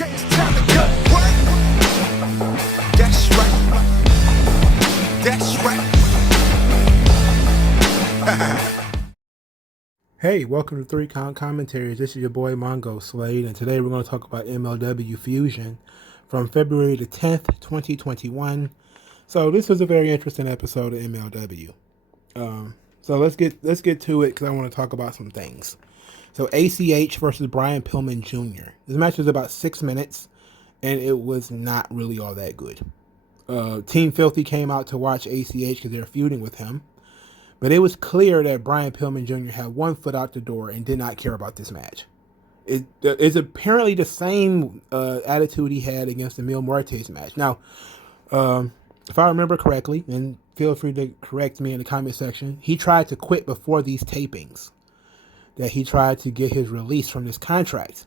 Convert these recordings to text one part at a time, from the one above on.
Okay, it's time to cut. What? That's right. That's right. Hey, welcome to 3 Count Commentaries. This is your boy Mongo Slade, and today we're going to talk about MLW Fusion from February the 10th, 2021. So this was a very interesting episode of MLW. So let's get to it because I want to talk about some things. So ACH versus Brian Pillman Jr. This match was about 6 minutes, and it was not really all that good. Team Filthy came out to watch ACH because they're feuding with him. But it was clear that Brian Pillman Jr. had one foot out the door and did not care about this match. It is apparently the same attitude he had against the Mil Muertes match. Now, if I remember correctly, and feel free to correct me in the comment section, he tried to quit before these tapings. That he tried to get his release from this contract.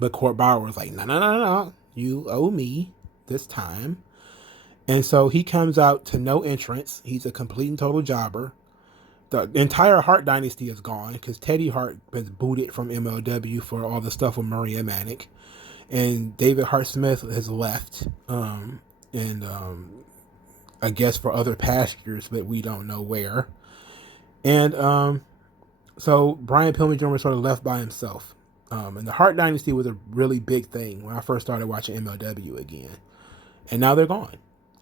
But Court Bauer was like, no, you owe me this time. And so he comes out to no entrance. He's a complete and total jobber. The entire Hart dynasty is gone because Teddy Hart was booted from MLW for all the stuff with Maria Manic. And David Hart Smith has left. I guess for other pastures, but we don't know where. And so Brian Pillman Jr. was sort of left by himself. And the Hart dynasty was a really big thing when I first started watching MLW again. And now they're gone.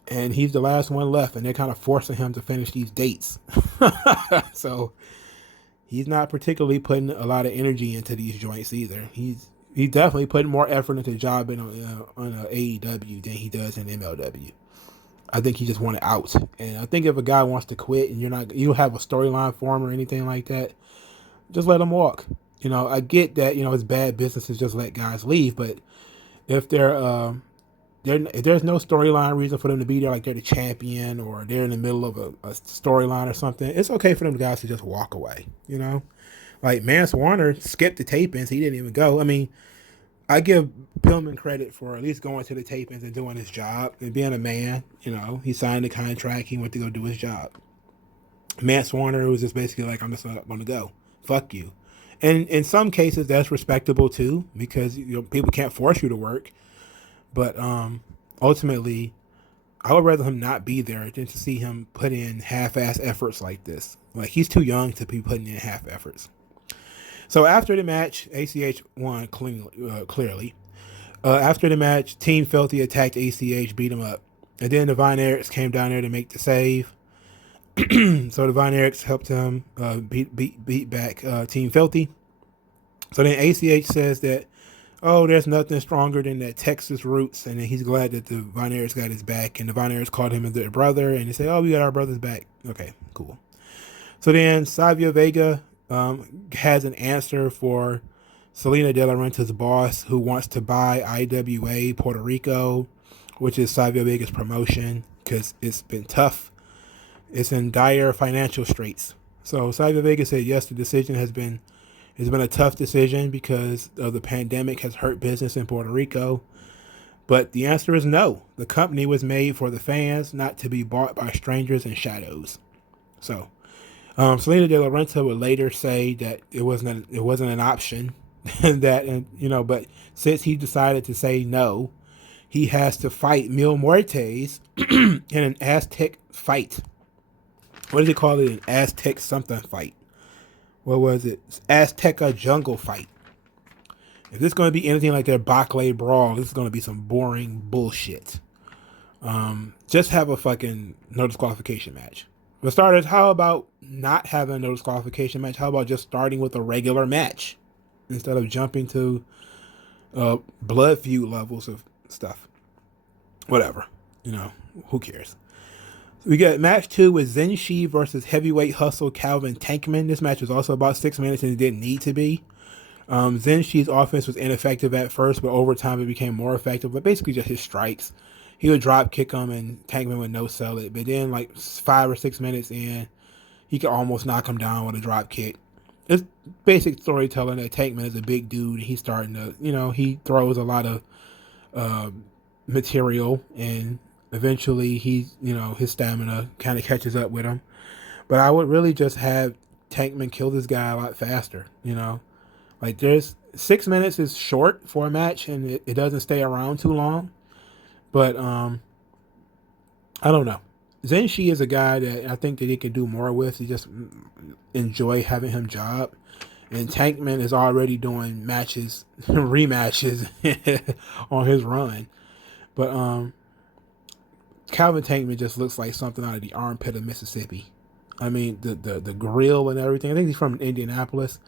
And he's the last one left, and they're kind of forcing him to finish these dates. So he's not particularly putting a lot of energy into these joints either. He's definitely putting more effort into jobbing on AEW than he does in MLW. I think he just wanted out. And I think if a guy wants to quit and you don't have a storyline for him or anything like that, just let him walk. I get that, it's bad business to just let guys leave, but if if there's no storyline reason for them to be there, like they're the champion or they're in the middle of a storyline or something, it's okay for them guys to just walk away, Like Mance Warner skipped the tapings. He didn't even go. I mean, I give Pillman credit for at least going to the tapings and doing his job and being a man. He signed the contract. He went to go do his job. Mance Warner was just basically like, I'm just going to go. Fuck you. And in some cases, that's respectable too because people can't force you to work. But ultimately, I would rather him not be there than to see him put in half-ass efforts like this. Like, he's too young to be putting in half efforts. So after the match, ACH won clearly. After the match, Team Filthy attacked ACH, beat him up. And then the Von Erichs came down there to make the save. So the Von Erichs helped him beat back Team Filthy. So then ACH says that, oh, there's nothing stronger than that Texas roots, and then he's glad that the Von Erichs got his back, and the Von Erichs called him their brother, and they say, oh, we got our brother's back. Okay, cool. So then Savio Vega has an answer for Selena De La Renta's boss, who wants to buy IWA Puerto Rico, which is Savio Vega's promotion, because it's been tough. It's in dire financial straits. So Savio Vega said, yes, the decision has been it's been a tough decision because of the pandemic has hurt business in Puerto Rico. But the answer is no. The company was made for the fans, not to be bought by strangers and shadows. So, Selena De La Renta would later say that it wasn't an option. But since he decided to say no, he has to fight Mil Muertes in an Aztec fight. What did they call it? An Aztec something fight. What was it? Azteca jungle fight. If this is going to be anything like their Bacle brawl, this is going to be some boring bullshit. Just have a fucking no disqualification match. For starters, how about not having a no disqualification match? How about just starting with a regular match instead of jumping to blood feud levels of stuff? Whatever. Who cares? We got match 2 with Zenshi versus heavyweight hustle Calvin Tankman. This match was also about 6 minutes and it didn't need to be. Zenshi's offense was ineffective at first, but over time it became more effective. But basically just his strikes. He would drop kick him and Tankman would no sell it. But then like 5 or 6 minutes in, he could almost knock him down with a drop kick. It's basic storytelling that Tankman is a big dude. He's starting to, he throws a lot of material and eventually his stamina kind of catches up with him. But I would really just have Tankman kill this guy a lot faster, Like 6 minutes is short for a match, and it doesn't stay around too long. But I don't know. Zenshi is a guy that I think that he can do more with. He just enjoy having him job. And Tankman is already doing matches, rematches on his run. But Calvin Tankman just looks like something out of the armpit of Mississippi. I mean, the grill and everything. I think he's from Indianapolis.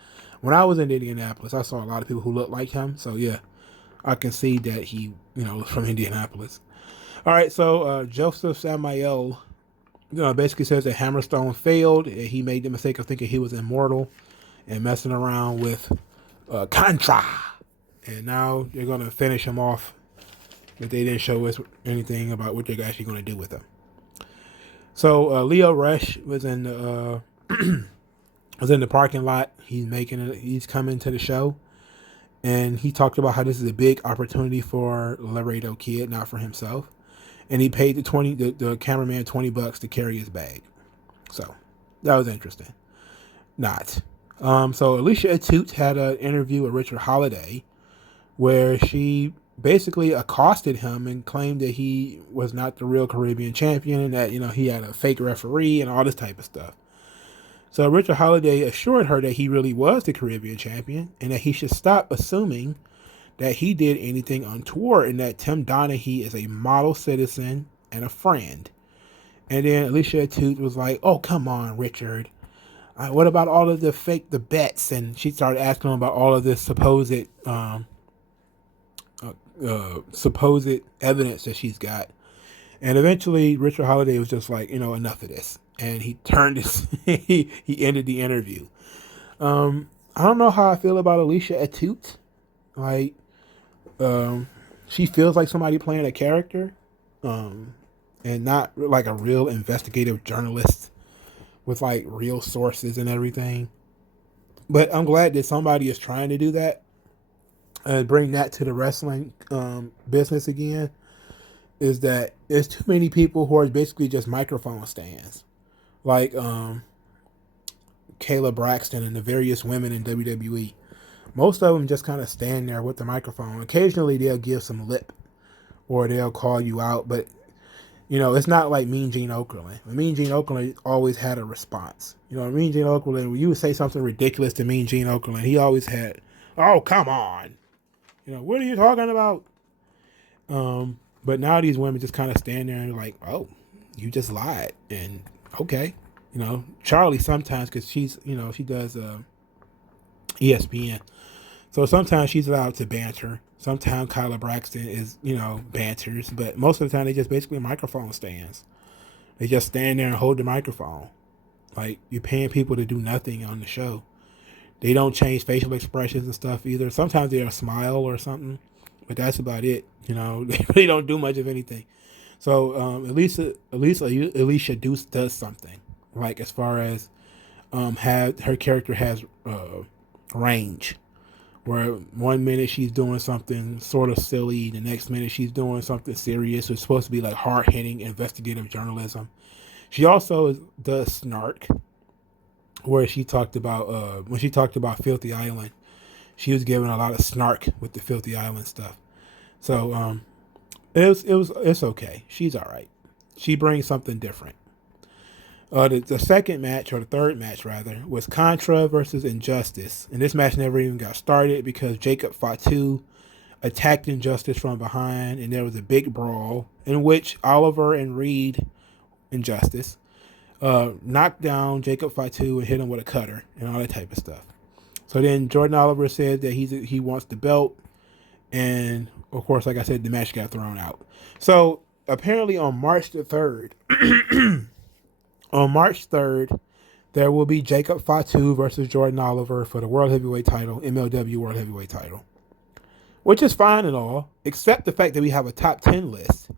When I was in Indianapolis, I saw a lot of people who looked like him. So yeah, I can see that he, was from Indianapolis. All right, so Joseph Samael, basically says that Hammerstone failed. He made the mistake of thinking he was immortal and messing around with Contra. And now they're going to finish him off, but they didn't show us anything about what they're actually going to do with him. So Leo Rush was in the parking lot. He's coming to the show, and he talked about how this is a big opportunity for Laredo Kid, not for himself. And he paid the cameraman $20 to carry his bag. So that was interesting. Not. So Alicia Atout had an interview with Richard Holiday where she basically accosted him and claimed that he was not the real Caribbean champion and that, he had a fake referee and all this type of stuff. So Richard Holiday assured her that he really was the Caribbean champion and that he should stop assuming that he did anything untoward and that Tim Donaghy is a model citizen and a friend. And then Alicia Atout was like, "Oh, come on, Richard. What about all of the bets?" And she started asking him about all of this supposed evidence that she's got. And eventually Richard Holiday was just like, enough of this. And he turned his, he ended the interview. I don't know how I feel about Alicia Atout. Like, she feels like somebody playing a character, and not like a real investigative journalist with like real sources and everything. But I'm glad that somebody is trying to do that and bring that to the wrestling business again. Is that there's too many people who are basically just microphone stands, like Kayla Braxton and the various women in WWE. Most of them just kind of stand there with the microphone. Occasionally they'll give some lip or they'll call you out, but it's not like Mean Gene Okerlund. Mean Gene Okerlund always had a response. Mean Gene Okerlund, when you would say something ridiculous to Mean Gene Okerlund, he always had, "Oh, come on. What are you talking about?" But now these women just kind of stand there and like, "Oh, you just lied." And okay. Charlie sometimes, because she's, she does ESPN. So sometimes she's allowed to banter. Sometimes Kyla Braxton is, banters. But most of the time, they just basically microphone stands. They just stand there and hold the microphone. Like, you're paying people to do nothing on the show. They don't change facial expressions and stuff either. Sometimes they'll smile or something. But that's about it. They really don't do much of anything. So Alicia does something. Like, as far as her character has range. Where 1 minute she's doing something sort of silly, the next minute she's doing something serious. It's supposed to be like hard-hitting investigative journalism. She also does snark, where she talked about when she talked about Filthy Island, she was giving a lot of snark with the Filthy Island stuff. So it's okay. She's all right. She brings something different. The second match, or the third match rather, was Contra versus Injustice. And this match never even got started because Jacob Fatu attacked Injustice from behind, and there was a big brawl in which Oliver and Reed, Injustice, knocked down Jacob Fatu and hit him with a cutter and all that type of stuff. So then Jordan Oliver said that he wants the belt, and of course, like I said, the match got thrown out. So apparently on March the 3rd, on March 3rd, there will be Jacob Fatu versus Jordan Oliver for the World Heavyweight title, MLW World Heavyweight title. Which is fine and all, except the fact that we have a top 10 list.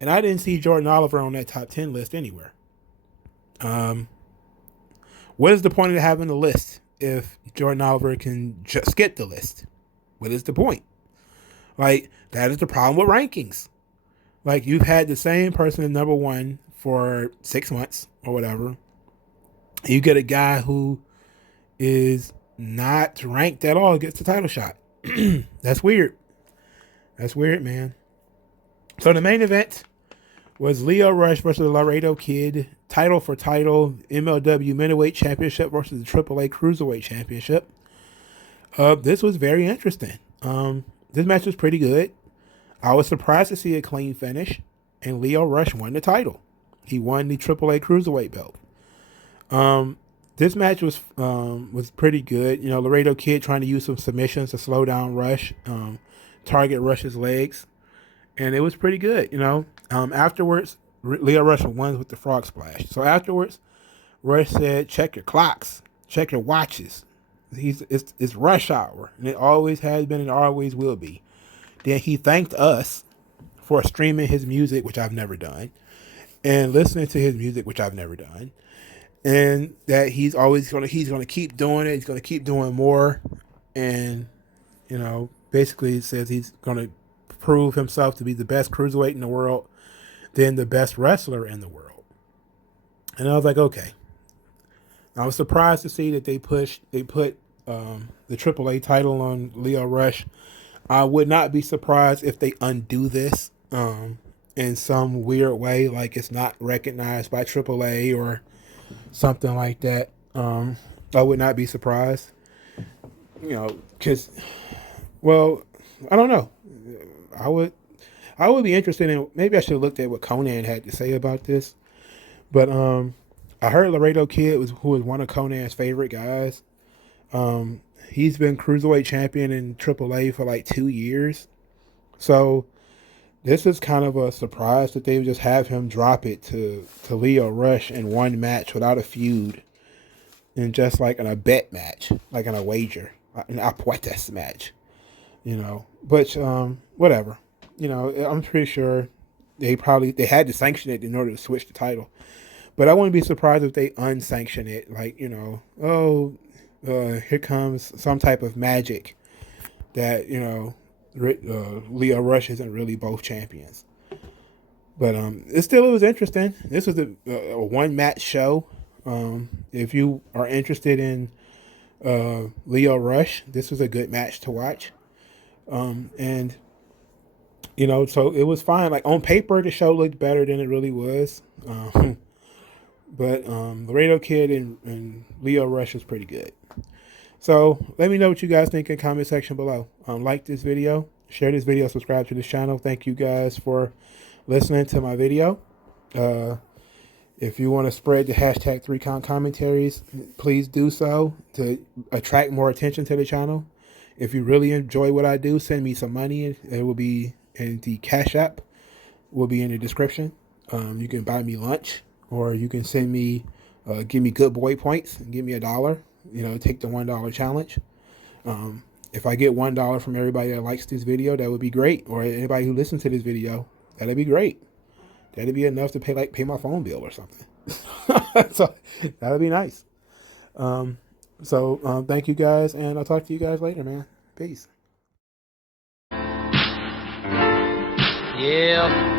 And I didn't see Jordan Oliver on that top 10 list anywhere. What is the point of having a list if Jordan Oliver can just get the list? What is the point? Like, that is the problem with rankings. Like, you've had the same person in number one for 6 months or whatever. You get a guy who is not ranked at all, gets the title shot. That's weird. That's weird, man. So the main event was Leo Rush versus Laredo Kid, title for title, MLW Middleweight Championship versus the AAA Cruiserweight Championship. This was very interesting. This match was pretty good. I was surprised to see a clean finish, and Leo Rush won the title. He won the AAA Cruiserweight belt. This match was pretty good. You know, Laredo Kid trying to use some submissions to slow down Rush, target Rush's legs, and it was pretty good. You know, afterwards, Leo Rush won with the frog splash. So afterwards, Rush said, "Check your clocks, check your watches. It's rush hour, and it always has been and always will be." Then he thanked us for streaming his music, which I've never done, and listening to his music, which I've never done, and that he's gonna keep doing it. He's gonna keep doing more, and you know, basically it says he's gonna prove himself to be the best cruiserweight in the world, then the best wrestler in the world. And I was like, okay. I was surprised to see that they put the AAA title on Leo Rush. I would not be surprised if they undo this in some weird way, like it's not recognized by AAA or something like that. I would not be surprised, you know, because, well, I don't know. I would be interested in, maybe I should have looked at what Conan had to say about this, but I heard Laredo Kid who was one of Conan's favorite guys. He's been cruiserweight champion in AAA for like 2 years. So this is kind of a surprise that they would just have him drop it to Leo Rush in one match without a feud, and just like in a bet match, like in a wager, an apuestas match, you know. But whatever, you know. I'm pretty sure they had to sanction it in order to switch the title. But I wouldn't be surprised if they unsanction it, like, you know, here comes some type of magic that, you know, Leo Rush isn't really both champions. But it was interesting. This was a one match show. If you are interested in Leo Rush, this was a good match to watch. And you know, so it was fine. Like on paper, the show looked better than it really was. But Laredo Kid and Leo Rush was pretty good. So let me know what you guys think in the comment section below. Like this video, share this video, subscribe to this channel. Thank you guys for listening to my video. If you want to spread the hashtag 3Count commentaries, please do so to attract more attention to the channel. If you really enjoy what I do, send me some money. It will be in the Cash App. Will be in the description. You can buy me lunch, or you can send me, give me good boy points and give me $1. You know, take the $1 challenge. If I get $1 from everybody that likes this video, that would be great. Or anybody who listens to this video, that'd be great. That'd be enough to pay my phone bill or something. So that'd be nice. Thank you guys, and I'll talk to you guys later, man. Peace. Yeah.